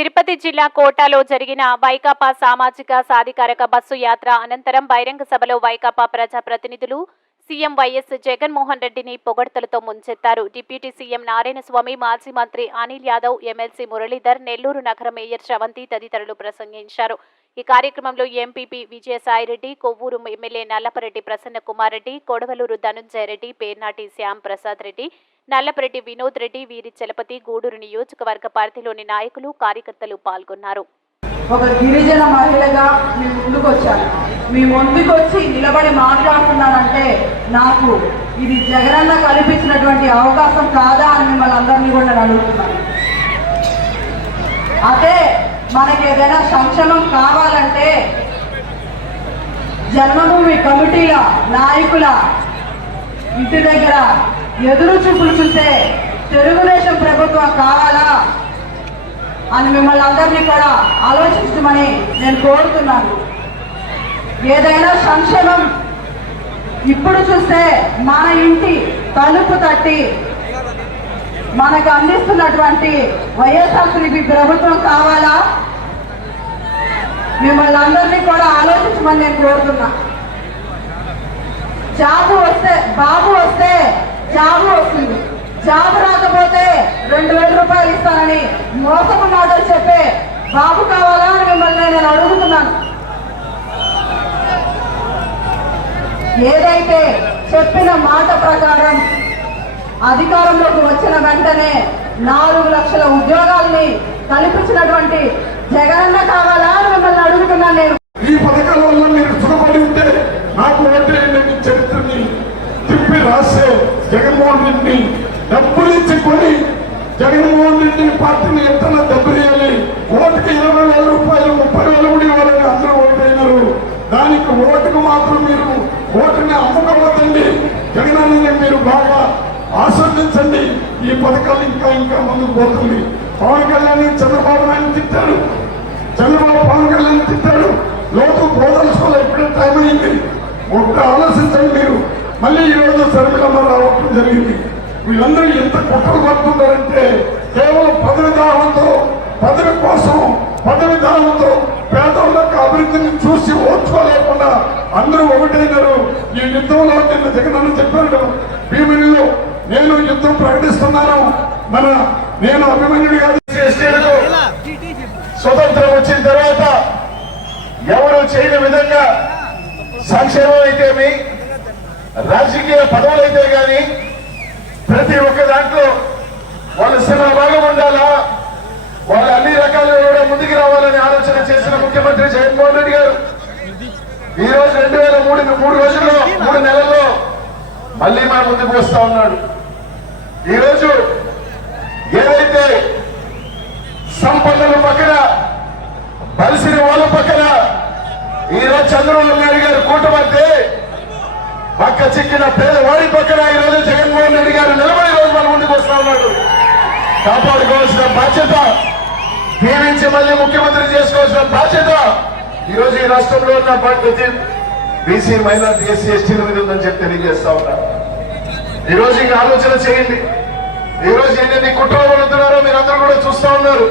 తిరుపతి జిల్లా కోటాలో జరిగిన వైకాపా సామాజిక సాధికారక బస్సు యాత్ర అనంతరం బహిరంగ సభలో వైకాపా ప్రజా ప్రతినిధులు సీఎం వైఎస్ జగన్మోహన్ రెడ్డిని పొగడ్తలతో ముంచెత్తారు. డిప్యూటీ సీఎం నారాయణస్వామి మాజీ మంత్రి అనిల్ యాదవ్ ఎమ్మెల్సీ మురళీధర్ నెల్లూరు నగర మేయర్ శ్రవంతి తదితరులు ప్రసంగించారు. ఈ కార్యక్రమంలో ఎంపీపీ విజయసాయిరెడ్డి కొవ్వూరు ఎమ్మెల్యే నల్లపరెడ్డి ప్రసన్న కుమార్ రెడ్డి కొడవలూరు ధనుంజయ రెడ్డి పేర్నాటి శ్యామ్ ప్రసాద్ రెడ్డి నల్లపరెడ్డి వినోద్ రెడ్డి వీరి చలపతి గూడూరు నియోజకవర్గ పార్టీలోని నాయకులు కార్యకర్తలు పాల్గొన్నారు. ఒక గిరిజన మహిళగా మీ ముందుకు వచ్చాను మీ ముందుకు వచ్చి నిలబడి మాట్లాడుతున్నానంటే నాకు ఇది జగనన్న కల్పించినటువంటి అవకాశం కాదా అని మిమ్మల్ని అందరినీ కూడా నేను అడుగుతున్నాను. అదే మనకి ఏదైనా సంక్షేమం కావాలంటే జన్మభూమి కమిటీల నాయకుల ఇంటి దగ్గర ఎదురు చూపులు చూసే తెలుగుదేశం ప్రభుత్వం కావాలా అని మిమ్మల్ని అందరినీ కూడా ఆలోచించమని నేను కోరుతున్నాను. ఏదైనా సంక్షేమం ఇప్పుడు చూస్తే మన ఇంటి తలుపు తట్టి మనకు అందిస్తున్నటువంటి వైఎస్ఆర్సీపీ ప్రభుత్వం కావాలా? మిమ్మల్ని అందరినీ కూడా ఆలోచించమని నేను కోరుతున్నా. జాబు వస్తే బాబు వస్తే జాబు వస్తుంది. జాబు రాకపోతే రెండు వేల రూపాయలు ఇస్తానని మోసపు మాటలు చెప్పే బాబు కావాలా అని మిమ్మల్ని నేను అడుగుతున్నాను. ఏదైతే చెప్పిన మాట ప్రకారం అధికారంలోకి వచ్చిన వెంటనే నాలుగు లక్షల ఉద్యోగాల్ని కల్పించినటువంటి జగనన్న కావాలా అని మిమ్మల్ని అడుగుతున్నాను నేను. ఈ పథకాల వల్ల మీరు సుఖపడి ఉంటే నాకు ఓటేయండి రాసే జగన్మోహన్ రెడ్డిని డబ్బులు ఇచ్చి కొని జగన్మోహన్ రెడ్డి పార్టీని ఎంత దెబ్బతీయాలి ఓటుకి ఇరవై వేల రూపాయలు ముప్పై వేలు కూడా ఇవ్వాలని అందరూ ఓటైనారు. దానికి ఓటుకు మాత్రం మీరు ఓటుని అమ్ముకోవద్దండి జగనాన్ని మీరు బాగా ఆస్వాదించండి. ఈ పథకాలు ఇంకా ఇంకా ముందుకు పోతుంది. పవన్ కళ్యాణ్ చంద్రబాబు నాయుడు తిట్టాడు చంద్రబాబు పవన్ కళ్యాణ్ తిట్టాడు లోతు బోధలు మళ్ళీ రావడం జరిగింది. వీళ్ళందరూ ఎంత కుట్రలు పడుతున్నారంటే కేవలం పదవి దాహంతో పదవి కోసం పదవి దాహంతో పేదోళ్ళకి అభివృద్ధిని చూసి ఓర్చుకోలేకుండా అందరూ ఒకటైనారు ఈ యుద్ధంలో నిన్న జగనన్న చెప్పాడు భీమునిలో నేను యుద్ధం ప్రకటిస్తున్నాను. మన నేను అభిమన్యుడు కాదు ఎస్టీలకు స్వతంత్రం వచ్చిన తర్వాత ఎవరు చేయని విధంగా సంక్షేమం అయితేమి రాజకీయ పదవులు అయితే ప్రతి ఒక్క దాంట్లో వాళ్ళ శ్రమ భాగం ఉండాలా? వాళ్ళు అన్ని రకాలుగా కూడా ముందుకు రావాలని ఆలోచన చేసిన ముఖ్యమంత్రి జగన్మోహన్ రెడ్డి గారు. ఈ రోజు రెండు వేల మూడు మూడు రోజుల్లో మూడు నెలల్లో మళ్ళీ మన ముందుకు వస్తా ఉన్నాడు. ఈ రోజు ఏదైతే సంపదల పక్కన బలిసిన వాళ్ళ పక్కన ఈరోజు చంద్రబాబు నాయుడు గారు కూటమంటే పక్క చిక్కిన పేదవాడి పక్కన ఈ రోజు జగన్మోహన్ రెడ్డి గారు నిలబడి రోజు మన ముందుకు వస్తా ఉన్నాడు. కాపాడుకోవాల్సిన బాధ్యత దీవించి మళ్ళీ ముఖ్యమంత్రి చేసుకోవాల్సిన బాధ్యత ఈరోజు ఈ రాష్ట్రంలో ఉన్న ప్రతి బీసీ మైనార్టీ ఎస్సీ ఎస్టీల మీద ఉందని చెప్పి తెలియజేస్తా ఉన్నారు ఈ రోజు ఇంకా ఆలోచన చేయండి. ఈ రోజు ఎన్ని కుట్రలు పడుతున్నారో మీరు అందరూ కూడా చూస్తా ఉన్నారు.